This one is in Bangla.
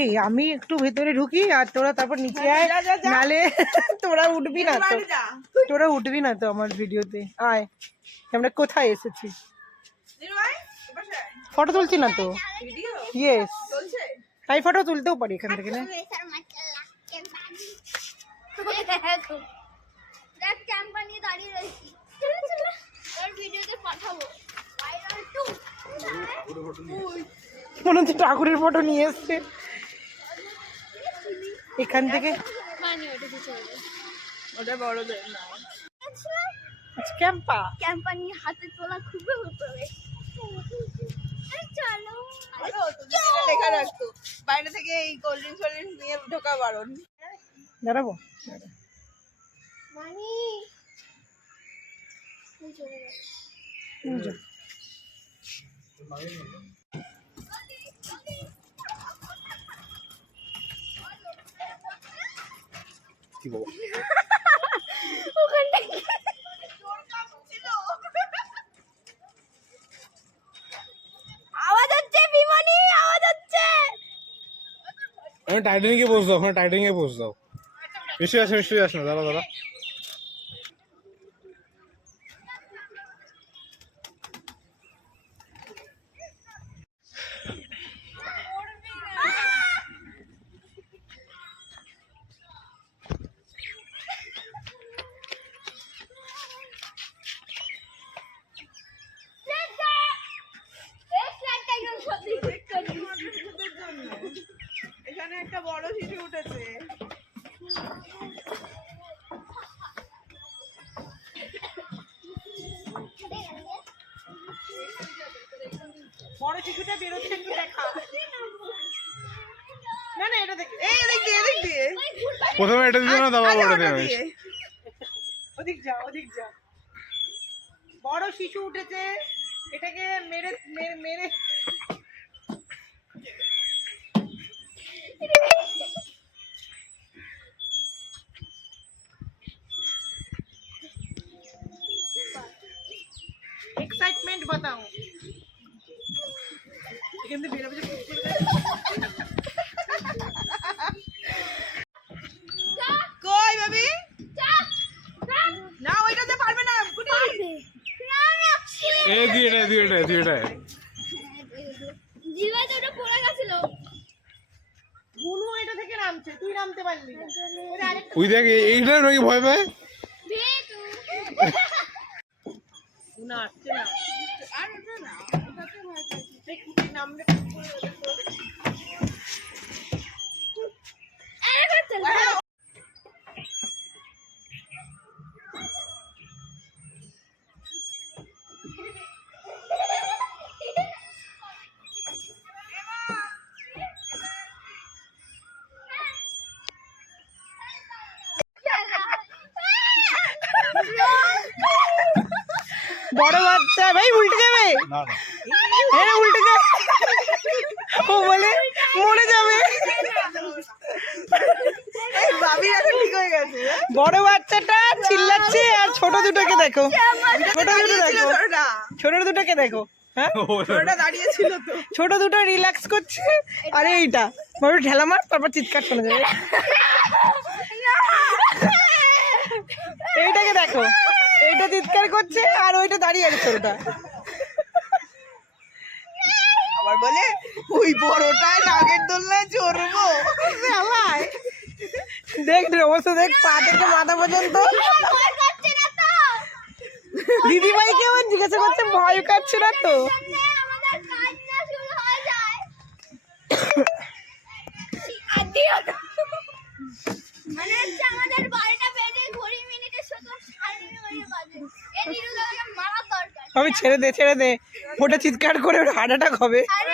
এই আমি একটু ভেতরে ঢুকি আর তোরা তারপর নিচে আয়, নালে তোরা উঠবি না তো, তোরা উঠবি না তো আমার ভিডিওতে। আয়, আমরা কোথায় এসেছি? ফটো তুলছি না তো? ইয়েস, তাই ফটো তুলতেও পারি এখান থেকে না? মনে হচ্ছে ঠাকুরের ফটো নিয়ে এসছে এখান থেকে। ওটা বড়দের না, ক্যাম্পা ক্যাম্পা নিয়ে হাতে তোলা খুবই উপরে। চলো লেখা রাখতো বাইরে থেকে এই কোল্ড ড্রিঙ্কস নিয়ে ঢোকা বারণ। দাঁড়াবো মানি কি বল ওখানটা আওয়াজ হচ্ছে, বিমানি আওয়াজ হচ্ছে। আমি টাইটানিকে পোজ দাও, ওখানে টাইটানিকে পোজ দাও। নিশ্চয়ই আসো, নিশ্চয়ই আসো, দাঁড়া দাঁড়া। এখানে একটা বড় শিশু উঠেছে। বড় শিশুটা বেরোচ্ছে কি দেখা? না না, এটা দেখি, এই এদিক দিয়ে, এদিক দিয়ে। প্রথমে এটা দিও না, তারপর ওটা ওটা দিও। দিয়ে। ওদিক যা, ওদিক যা। বড় শিশু উঠেছে, এটাকে মেরে মেরে মেরে एक्साइटमेंट बताओ। এখান থেকে বেরোবে যে কই বেবি? না ওইটাতে পারবে না। এই দিয়ে এটা, দিয়ে এটা, দিয়ে এটা। জিওয়া তো ওটা পড়ে গেছিল। বুনু এটা থেকে নামছে, তুই নামতে পারলি না। ওই আরেকটা ওই দেখ, এইটা নাকি ভয় পায়। ভেতু বুনা আসছে না। আর ওটা না, ওটাতে ভয় পাই। দেখি তুই নামবে। আরে চল। বড় বাচ্চা ভাই উল্টে যাবে। না না, হ্যাঁ উল্টে যাবে, ও বলে মরে যাবে। এই বাবি এখন ঠিক হয়ে গেছে। বড় বাচ্চাটা চিল্লাচ্ছে আর ছোট দুটোকে দেখো, ছোট দুটো দাঁড়িয়ে ছিল দেখো, তো ওটা। ছোট দুটোকে দেখো। হ্যাঁ ওটা দাঁড়িয়ে ছিল তো। ছোট দুটো রিল্যাক্স করছে, আরে এইটা বড় ঠেলা মার, তারপর চিৎকার শোনা যাবে। এইটাকে দেখো, এইটা চিৎকার করছে আর ওইটা দাঁড়িয়ে আছে ছোটটা। আবার বলে ওই বড়টায় নাগের দোলনায় চড়বো। শালায়। দেখ অবস্থা দেখ, পা থেকে মাথা পর্যন্ত। ভয় করছে না তো? দিদিভাইকে আবার জিজ্ঞাসা করছে ভয় কাটছে না তো? আমাদের কাজটা শুরু হয়ে যায়। আর দিও না। মানে হচ্ছে আমাদের 12টা বেজে 20 মিনিটের শুধু 9:30 বাজে। এই নিরুদাকে মারা দরকার। আমি ছেড়ে দে, ছেড়ে দে, ওটা চিৎকার করে ওর হার্ট অ্যাটাক হবে। আরে